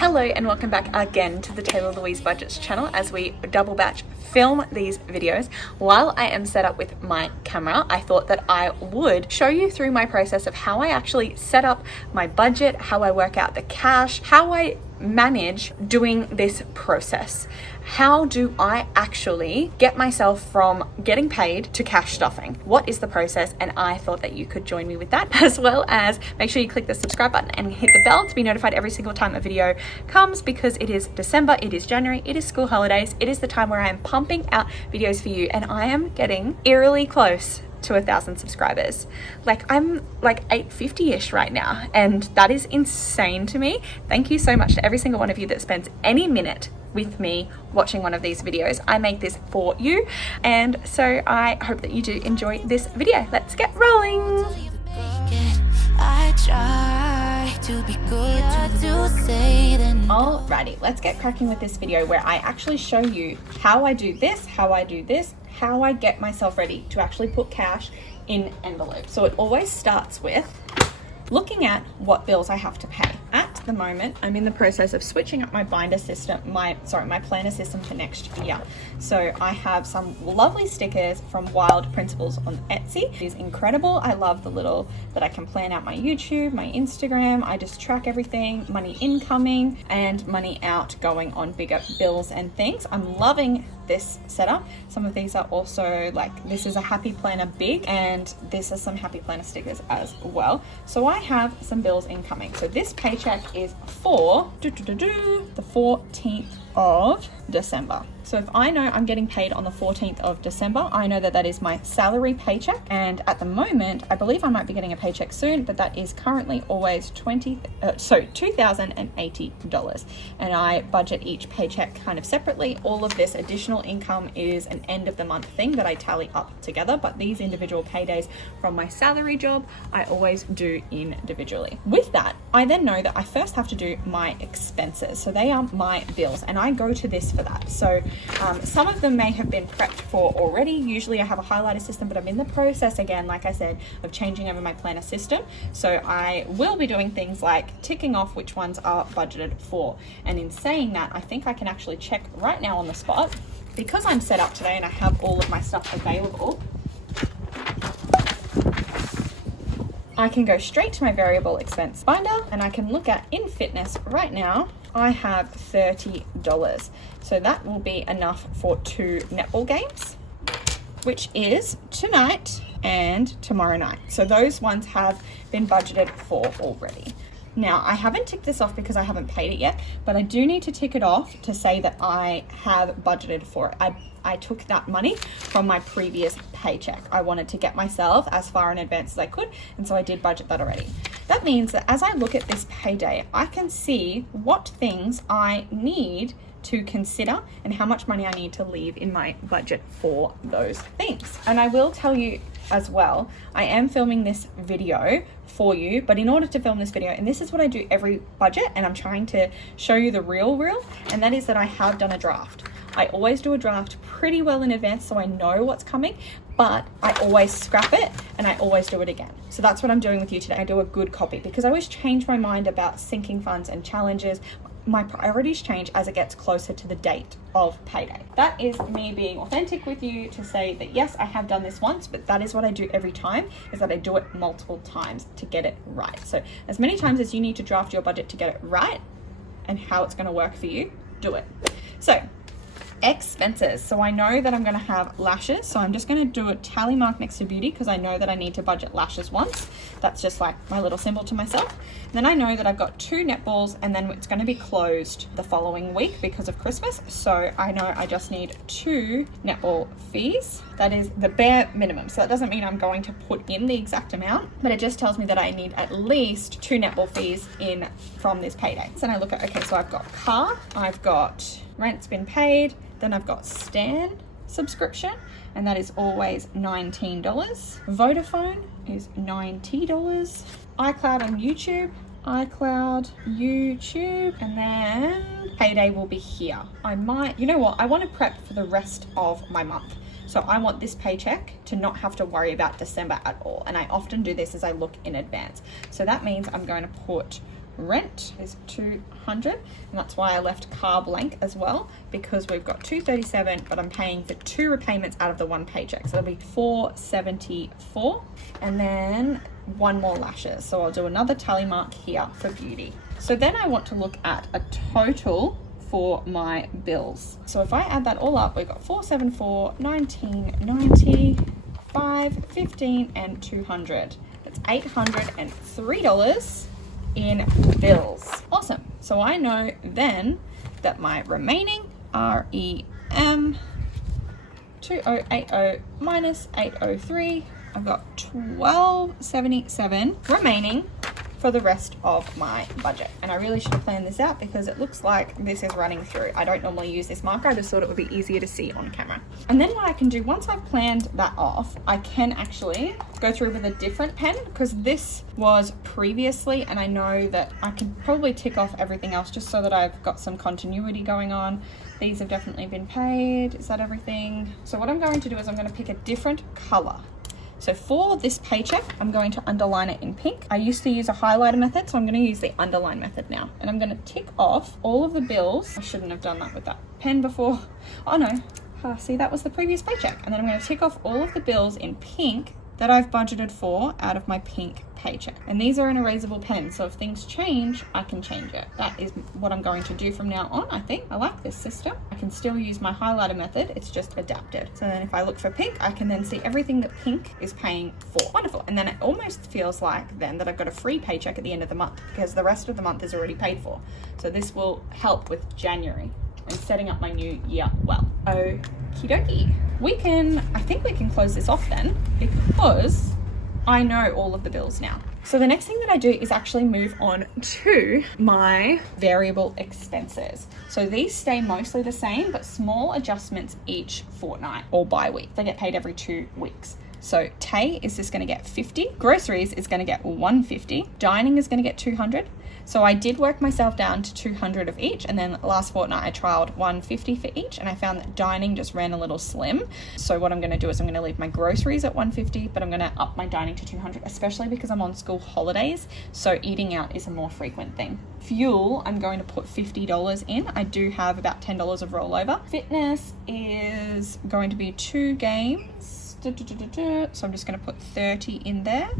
Hello and welcome back again to the Taylor Louise Budgets channel as we double batch film these videos. While I am set up with my camera, I thought that I would show you through my process of how I actually set up my budget, how I work out the cash, how I manage doing this process. How do I actually get myself from getting paid to cash stuffing? What is the process? And I thought that you could join me with that, as well as make sure you click the subscribe button and hit the bell to be notified every single time a video comes, because it is December, it is January, it is school holidays, it is the time where I am pumping out videos for you, and I am getting eerily close to 1,000 subscribers. I'm like 850-ish right now, and that is insane to me. Thank you so much to every single one of you that spends any minute with me watching one of these videos. I make this for you, and so I hope that you do enjoy this video. Let's get rolling. Alrighty, let's get cracking with this video where I actually show you how I do this, how I get myself ready to actually put cash in envelopes. So it always starts with looking at what bills I have to pay. At the moment, I'm in the process of switching up my binder system, my planner system for next year. So I have some lovely stickers from Wild Principles on Etsy. It is incredible. I love the little that I can plan out my YouTube, my Instagram. I just track everything, money incoming and money out going on bigger bills and things. I'm loving this setup. Some of these are also this is a Happy Planner Big, and this is some Happy Planner stickers as well. So I have some bills incoming. So this paycheck is for the 14th of December. So if I know I'm getting paid on the 14th of December, I know that that is my salary paycheck. And at the moment, I believe I might be getting a paycheck soon, but that is currently always $2,080. And I budget each paycheck kind of separately. All of this additional income is an end of the month thing that I tally up together, but these individual paydays from my salary job, I always do individually. With that, I then know that I first have to do my expenses. So they are my bills, and I go to this for that. So some of them may have been prepped for already. Usually I have a highlighter system, but I'm in the process again, like I said, of changing over my planner system. So I will be doing things like ticking off which ones are budgeted for. And in saying that, I think I can actually check right now on the spot, because I'm set up today and I have all of my stuff available. I can go straight to my variable expense binder, and I can look at in fitness right now. I have $30. So that will be enough for 2 netball games, which is tonight and tomorrow night. So those ones have been budgeted for already. Now, I haven't ticked this off because I haven't paid it yet, but I do need to tick it off to say that I have budgeted for it. I took that money from my previous paycheck. I wanted to get myself as far in advance as I could, and so I did budget that already. That means that as I look at this payday, I can see what things I need to consider and how much money I need to leave in my budget for those things. And I will tell you as well, I am filming this video for you, but in order to film this video, and this is what I do every budget, and I'm trying to show you the real, and that is that I have done a draft. I always do a draft pretty well in advance so I know what's coming, but I always scrap it and I always do it again. So that's what I'm doing with you today. I do a good copy because I always change my mind about sinking funds and challenges. My priorities change as it gets closer to the date of payday. That is me being authentic with you to say that yes, I have done this once, but that is what I do every time, is that I do it multiple times to get it right. So as many times as you need to draft your budget to get it right and how it's going to work for you, do it. So expenses. So I know that I'm going to have lashes, so I'm just going to do a tally mark next to beauty because I know that I need to budget lashes once. That's just like my little symbol to myself. And then I know that I've got 2 netballs, and then it's going to be closed the following week because of Christmas. So I know I just need 2 netball fees. That is the bare minimum. So that doesn't mean I'm going to put in the exact amount, but it just tells me that I need at least 2 netball fees in from this payday. So then I look at, okay, so I've got car, I've got rent's been paid, then I've got Stan subscription, and that is always $19. Vodafone is $90. iCloud and YouTube, and then payday will be here. I want to prep for the rest of my month. So I want this paycheck to not have to worry about December at all. And I often do this as I look in advance. So that means I'm going to put rent is 200, and that's why I left car blank as well, because we've got 237, but I'm paying for 2 repayments out of the 1 paycheck, so it'll be 474, and then 1 more lashes. So I'll do another tally mark here for beauty. So then I want to look at a total for my bills. So if I add that all up, we've got 474, 1990, 5, 15, and 200. That's $803 in bills. Awesome. So I know then that my remaining REM 2080 minus 803, I've got 1277 remaining for the rest of my budget. And I really should have planned this out because it looks like this is running through. I don't normally use this marker. I just thought it would be easier to see on camera. And then what I can do, once I've planned that off, I can actually go through with a different pen, because this was previously, and I know that I can probably tick off everything else just so that I've got some continuity going on. These have definitely been paid. Is that everything? So what I'm going to do is I'm going to pick a different color. So for this paycheck, I'm going to underline it in pink. I used to use a highlighter method, so I'm going to use the underline method now. And I'm going to tick off all of the bills. I shouldn't have done that with that pen before. Oh no, see, that was the previous paycheck. And then I'm going to tick off all of the bills in pink that I've budgeted for out of my pink paycheck. And these are an erasable pen, so if things change, I can change it. That is what I'm going to do from now on, I think. I like this system. I can still use my highlighter method, it's just adapted. So then if I look for pink, I can then see everything that pink is paying for. Wonderful. And then it almost feels like then that I've got a free paycheck at the end of the month, because the rest of the month is already paid for. So this will help with January and setting up my new year well. Okie dokie. I think we can close this off then, because I know all of the bills now. So the next thing that I do is actually move on to my variable expenses. So these stay mostly the same, but small adjustments each fortnight or bi-week. They get paid every 2 weeks. So Tay is just going to get 50. Groceries is going to get 150. Dining is going to get 200. So I did work myself down to 200 of each, and then last fortnight I trialed 150 for each, and I found that dining just ran a little slim. So what I'm going to do is I'm going to leave my groceries at 150, but I'm going to up my dining to 200, especially because I'm on school holidays, so eating out is a more frequent thing. Fuel, I'm going to put $50 in. I do have about $10 of rollover. Fitness is going to be 2 games, so I'm just going to put 30 in there.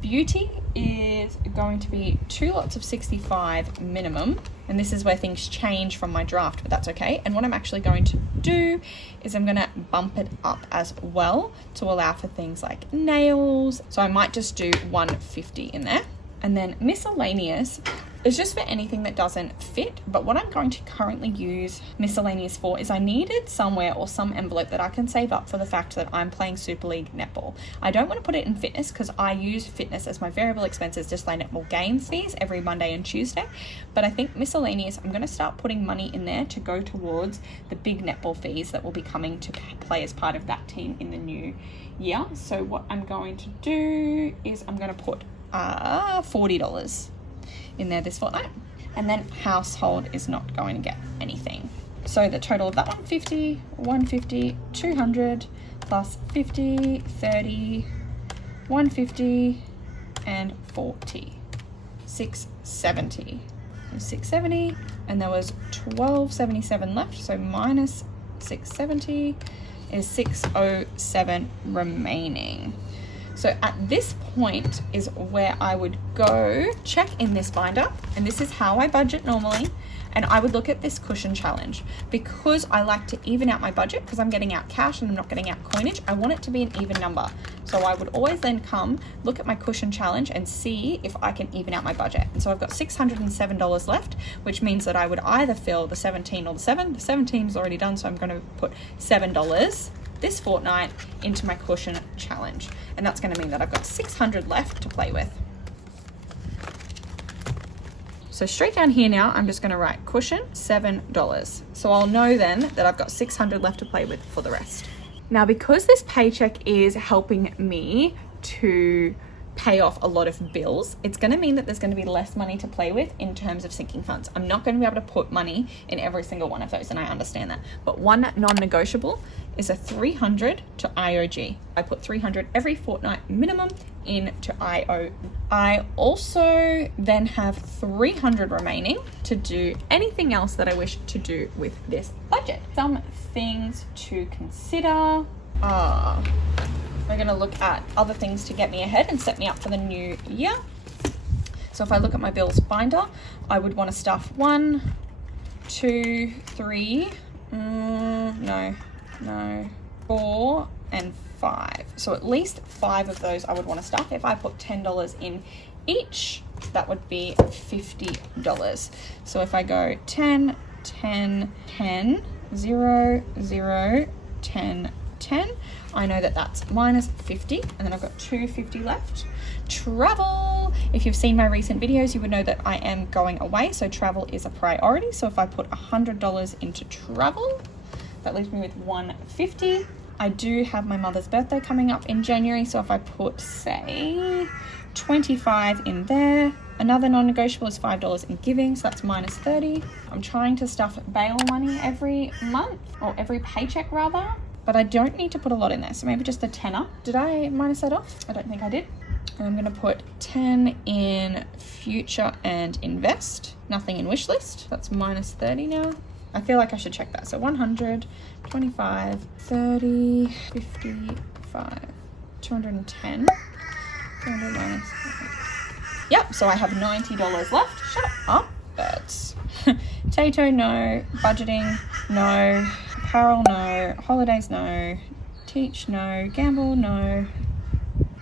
Beauty is going to be 2 lots of 65 minimum, and this is where things change from my draft, but that's okay. And what I'm actually going to do is I'm going to bump it up as well to allow for things like nails. So I might just do 150 in there. And then miscellaneous is just for anything that doesn't fit. But what I'm going to currently use miscellaneous for is I needed somewhere or some envelope that I can save up for the fact that I'm playing Super League netball. I don't want to put it in fitness because I use fitness as my variable expenses, just like netball game fees every Monday and Tuesday. But I think miscellaneous, I'm going to start putting money in there to go towards the big netball fees that will be coming to play as part of that team in the new year. So what I'm going to do is I'm going to put $40 in there this fortnight, and then household is not going to get anything. So the total of that one, 50, 150, 200 plus 50, 30, 150 and 40, 670. 670, and there was 1277 left, so minus 670 is 607 remaining. So at this point is where I would go check in this binder, and this is how I budget normally, and I would look at this cushion challenge because I like to even out my budget because I'm getting out cash and I'm not getting out coinage. I want it to be an even number. So I would always then come look at my cushion challenge and see if I can even out my budget. And so I've got $607 left, which means that I would either fill the 17 or the 7. The 17 is already done, so I'm going to put $7 this fortnight into my cushion challenge, and that's going to mean that I've got 600 left to play with. So straight down here now, I'm just going to write cushion $7. So I'll know then that I've got 600 left to play with for the rest. Now, because this paycheck is helping me to pay off a lot of bills, it's going to mean that there's going to be less money to play with in terms of sinking funds. I'm not going to be able to put money in every single one of those, and I understand that. But one non-negotiable is a 300 to IOG. I put 300 every fortnight minimum into I also then have 300 remaining to do anything else that I wish to do with this budget. Some things to consider are, we're going to look at other things to get me ahead and set me up for the new year. So if I look at my bills binder, I would want to stuff 1, 2, 3, 4 and 5. So at least 5 of those I would want to stuff. If I put $10 in each, that would be $50. So if I go 10, 10, 10, 0, 0, 10, 10, I know that that's minus 50, and then I've got 250 left. Travel. If you've seen my recent videos, you would know that I am going away, so travel is a priority. So if I put $100 into travel, that leaves me with 150. I do have my mother's birthday coming up in January, so if I put, say, 25 in there, another non-negotiable is $5 in giving, so that's minus 30. I'm trying to stuff bail money every month, or every paycheck rather, but I don't need to put a lot in there, so maybe just a tenner. Did I minus that off? I don't think I did. And I'm going to put 10 in future and invest, nothing in wish list. That's minus 30 now. I feel like I should check that. So 100, 25, 30, 55, 210, 200 minus. Yep, so I have $90 left. Shut up, birds. Tayto, no. Budgeting, no. Apparel, no. Holidays, no. Teach, no. Gamble, no.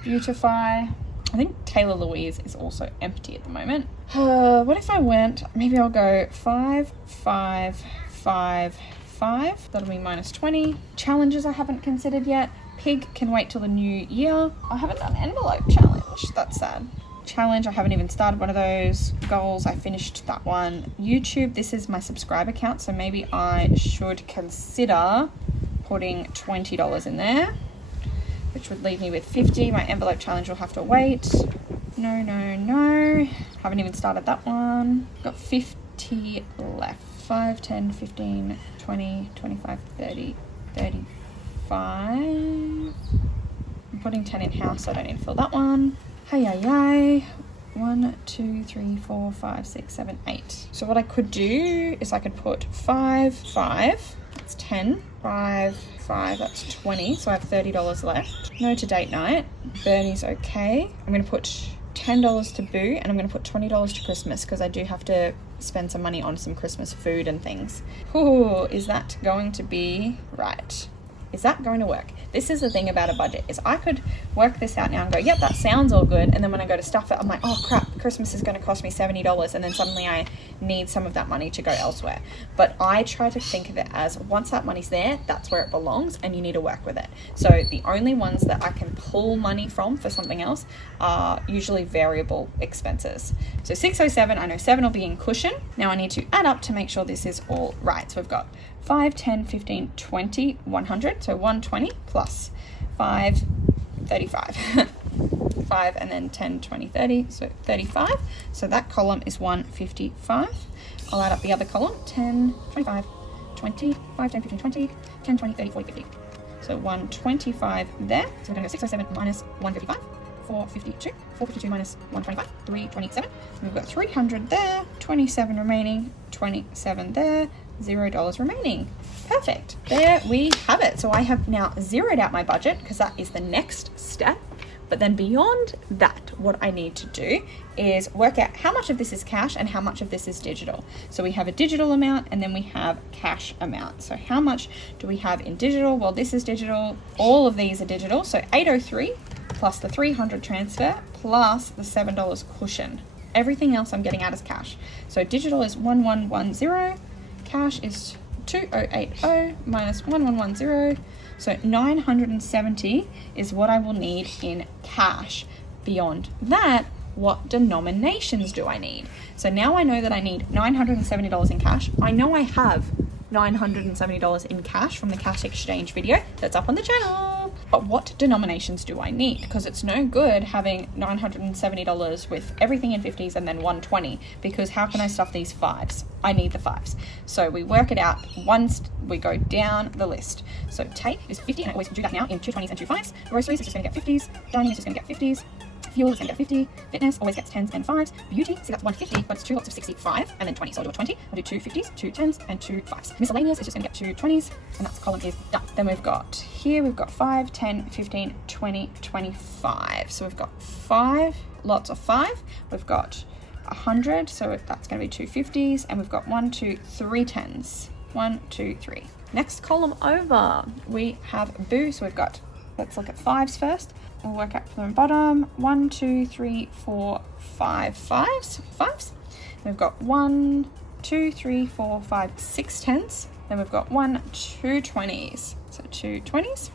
Beautify. I think Taylor Louise is also empty at the moment. What if I went, maybe I'll go 5, 5, 5, 5. That'll be minus 20. Challenges I haven't considered yet. Pig can wait till the new year. I haven't done envelope challenge. That's sad. Challenge, I haven't even started one of those. Goals, I finished that one. YouTube, this is my subscriber count, so maybe I should consider putting $20 in there, which would leave me with 50. My envelope challenge will have to wait. No, no, no. Haven't even started that one. Got 50 left. 5, 10, 15, 20, 25, 30, 35. I'm putting 10 in house, so I don't need to fill that one. Hey, yay, yay. 1, 2, 3, 4, 5, 6, 7, 8. So what I could do is I could put 5, 5. That's 10. 5, 5, that's 20. So I have $30 left. No to date night. Bernie's okay. I'm going to put $10 to Boo, and I'm going to put $20 to Christmas because I do have to spend some money on some Christmas food and things. Ooh, is that going to be right? Is that going to work? This is the thing about a budget, is I could work this out now and go, yep, that sounds all good. And then when I go to stuff it, I'm like, oh crap, Christmas is going to cost me $70. And then suddenly I need some of that money to go elsewhere. But I try to think of it as once that money's there, that's where it belongs and you need to work with it. So the only ones that I can pull money from for something else are usually variable expenses. So 607, I know 7 will be in cushion. Now I need to add up to make sure this is all right. So we've got 5, 10, 15, 20, 100. So 120 plus 5, 35. 5 and then 10, 20, 30. So 35. So that column is 155. I'll add up the other column. 10, 25, 20, 5, 10, 15, 20, 10, 20, 30, 40, 50. So 125 there. So we're going to go 607 minus 155. 452. 452 minus 125. 327. We've got 300 there. 27 remaining. 27 there. $0 remaining. Perfect. There we have it. So I have now zeroed out my budget because that is the next step. But then beyond that, what I need to do is work out how much of this is cash and how much of this is digital. So we have a digital amount and then we have cash amount. So how much do we have in digital? Well, this is digital. All of these are digital. So 803 plus the 300 transfer plus the $7 cushion. Everything else I'm getting out as cash. So digital is 1110. Cash is 2080 minus 1110. So 970 is what I will need in cash. Beyond that, what denominations do I need? So now I know that I need $970 in cash. I know I have $970 in cash from the cash exchange video that's up on the channel. But what denominations do I need? Because it's no good having $970 with everything in 50s and then 120, because how can I stuff these 5s? I need the 5s. So we work it out once we go down the list. So take is 50, and I always do that now in 2 20s and 2 5s. Groceries is just going to get 50s. Dining is just going to get 50s. Fuel is going to get 50. Fitness always gets 10s and 5s. Beauty, see that's 150, but it's 2 lots of 65 and then 20. So I'll do a 20. I'll do 2 50s, 2 10s, and 2 5s. Miscellaneous is just going to get 2 20s, and that's column is done. Then we've got here, we've got 5, 10, 15, 20, 25. So we've got 5 lots of 5. We've got 100, so that's going to be 2 50s, and we've got 1, 2, 3 10s. 1, 2, 3. Next column over, we have boo. So we've got, let's look at 5s first. We'll work out from the bottom. 1, 2, 3, 4, 5 5s. 5s. We've got 1, 2, 3, 4, 5, 6 10s. Then we've got 1, 2 20s. So 2 20s.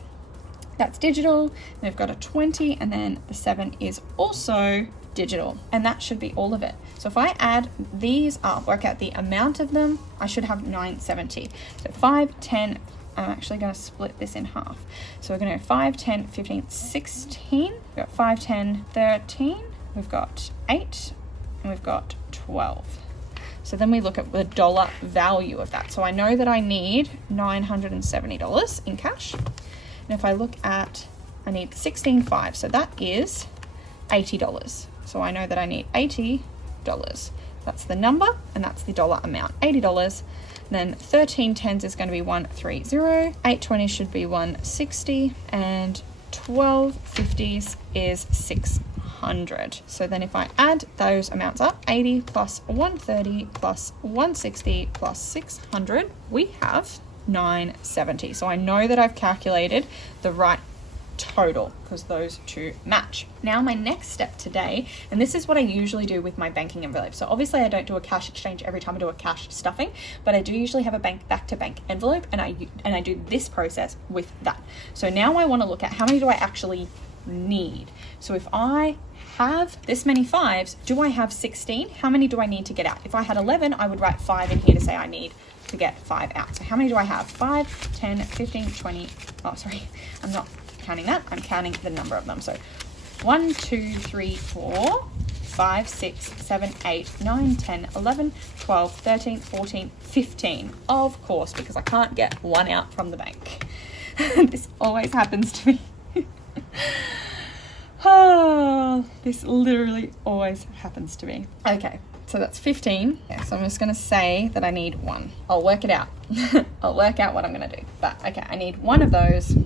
That's digital. Then we've got a 20, and then the 7 is also digital, and that should be all of it. So if I add these up, work out the amount of them, I should have 970. So 5, 10, I'm actually going to split this in half. So we're going to go 5, 10, 15, 16. We've got 5, 10, 13. We've got 8, and we've got 12. So then we look at the dollar value of that. So I know that I need $970 in cash. And if I look at, I need 16.5, so that is $80. So I know that I need $80. That's the number, and that's the dollar amount, $80. Then 13 10s is going to be 130, 8 20s should be 160, and 12 50s is 600. So then if I add those amounts up, 80 plus 130 plus 160 plus 600, we have 970. So I know that I've calculated the right total because those two match. Now my next step today, and this is what I usually do with my banking envelope. So obviously I don't do a cash exchange every time I do a cash stuffing, but I do usually have a back to bank envelope, and I do this process with that. So now I want to look at how many do I actually need. So if I have this many 5s, do I have 16? How many do I need to get out? If I had 11, I would write 5 in here to say I need to get 5 out. So how many do I have? 5, 10, 15, 20. Oh, sorry, I'm not counting that. I'm counting the number of them. So 1, 2, 3, 4, 5, 6, 7, 8, 9, 10, 11, 12, 13, 14, 15. Of course, because I can't get one out from the bank. This always happens to me. Oh, this literally always happens to me. Okay, so that's 15. Yeah, so I'm just going to say that I need 1. I'll work it out. I'll work out what I'm going to do. But okay, I need 1 of those.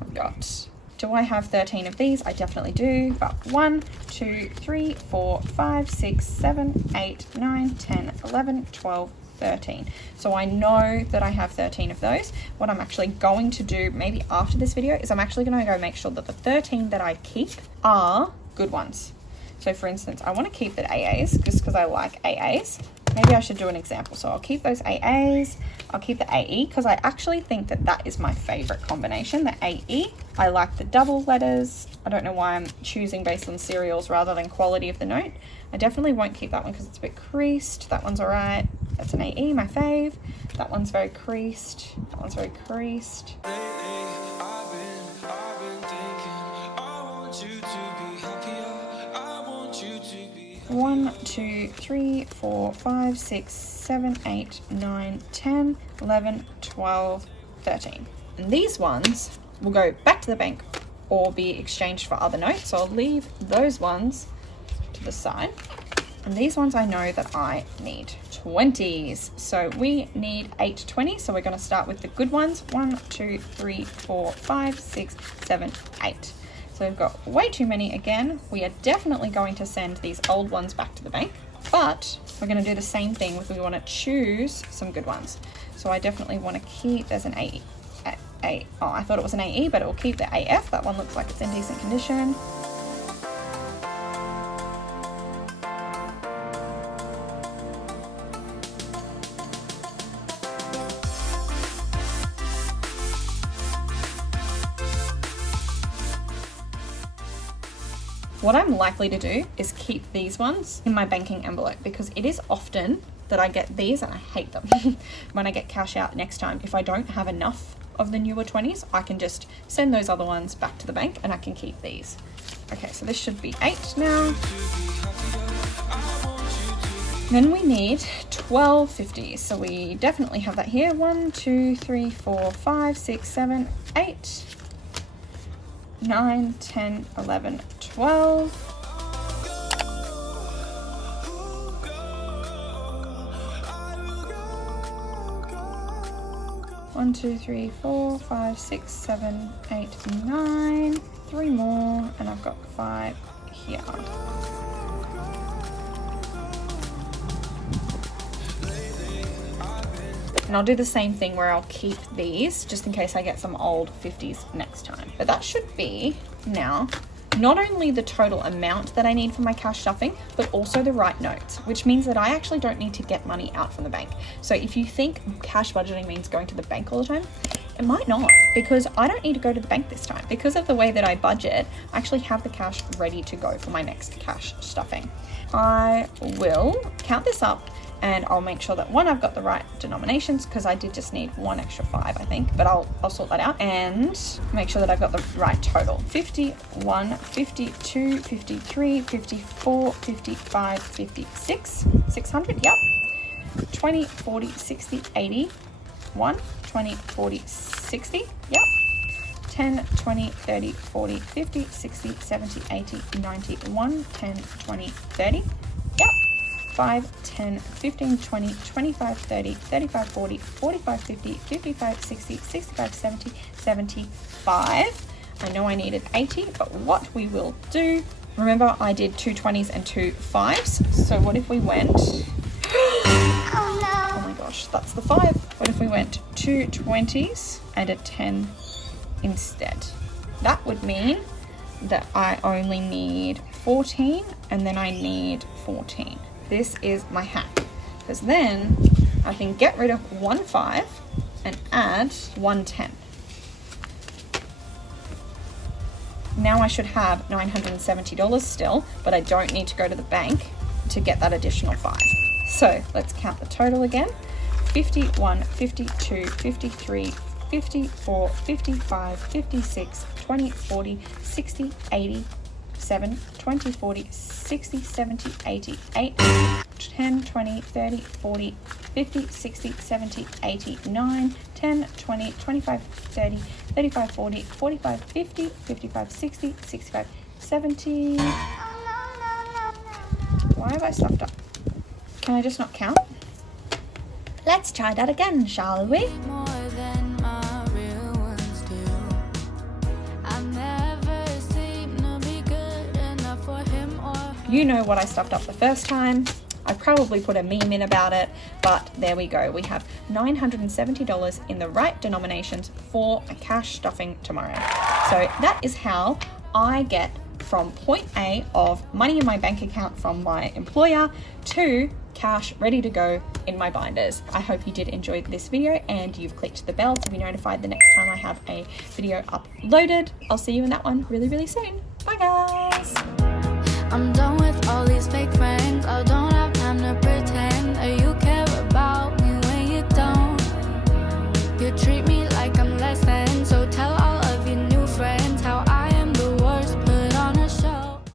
I've got, do I have 13 of these? I definitely do. But 1, 2, 3, 4, 5, 6, 7, 8, 9, 10, 11, 12, 13. So I know that I have 13 of those. What I'm actually going to do maybe after this video is I'm actually going to go make sure that the 13 that I keep are good ones. So for instance, I want to keep the AAs just because I like AAs. Maybe I should do an example. So I'll keep those AAs. I'll keep the AE because I actually think that that is my favorite combination, the AE. I like the double letters. I don't know why I'm choosing based on serials rather than quality of the note. I definitely won't keep that one because it's a bit creased. That one's all right. That's an AE, my fave. That one's very creased. That one's very creased. I've been thinking, I want you to be happier. I want you to be 1, 2, 3, 4, 5, 6, 7, 8, 9, 10, 11, 12, 13. And these ones will go back to the bank or be exchanged for other notes. So I'll leave those ones to the side. And these ones I know that I need 20s. So we need 8 20s. So we're going to start with the good ones. 1, 2, 3, 4, 5, 6, 7, 8. So we've got way too many again. We are definitely going to send these old ones back to the bank, but we're going to do the same thing if we want to choose some good ones. So I definitely want to keep, there's an AE. Oh, I thought it was an AE, but it will keep the AF. That one looks like it's in decent condition. What I'm likely to do is keep these ones in my banking envelope because it is often that I get these and I hate them. When I get cash out next time, if I don't have enough of the newer 20s, I can just send those other ones back to the bank and I can keep these. Okay, so this should be 8 now. Then we need 12 50s. So we definitely have that here. 1, 2, 3, 4, 5, 6, 7, 8, 9, 10, 11, 12. 1, 2, 3, 4, 5, 6, 7, 8, 9. 3 more, and I've got 5 here. And I'll do the same thing where I'll keep these just in case I get some old 50s next time. But that should be now not only the total amount that I need for my cash stuffing, but also the right notes, which means that I actually don't need to get money out from the bank. So if you think cash budgeting means going to the bank all the time, it might not, because I don't need to go to the bank this time. Because of the way that I budget, I actually have the cash ready to go for my next cash stuffing. I will count this up, and I'll make sure that one, I've got the right denominations, because I did just need 1 extra 5, I think, but I'll sort that out, and make sure that I've got the right total. 51, 52, 53, 54, 55, 56, 600, yep. 20, 40, 60, 80, 1, 20, 40, 60, yep. 10, 20, 30, 40, 50, 60, 70, 80, 90, 1, 10, 20, 30, yep. 5, 10, 15, 20, 25, 30, 35, 40, 45, 50, 55, 60, 65, 70, 75. I know I needed 80, but what we will do, remember I did 2 20s and 2 5s. So what if we went, oh my gosh, that's the 5. What if we went 2 20s and a 10 instead? That would mean that I only need 14 and then I need 14. This is my hack, because then I can get rid of 1 5 and add 1 10. Now I should have $970 still, but I don't need to go to the bank to get that additional 5. So let's count the total again. 51, 52, 53, 54, 55, 56, 20, 40, 60, 80, 7, 20, 40, 60, 70, 80, 8, 10, 20, 30, 40, 50, 60, 70, 80, 9, 10, 20, 25, 30, 35, 40, 45, 50, 55, 60, 65, 70. Why have I stuffed up? Can I just not count? Let's try that again, shall we? You know what I stuffed up the first time. I probably put a meme in about it, but there we go. We have $970 in the right denominations for a cash stuffing tomorrow. So that is how I get from point A of money in my bank account from my employer to cash ready to go in my binders. I hope you did enjoy this video and you've clicked the bell to be notified the next time I have a video uploaded. I'll see you in that one really, really soon. Bye guys.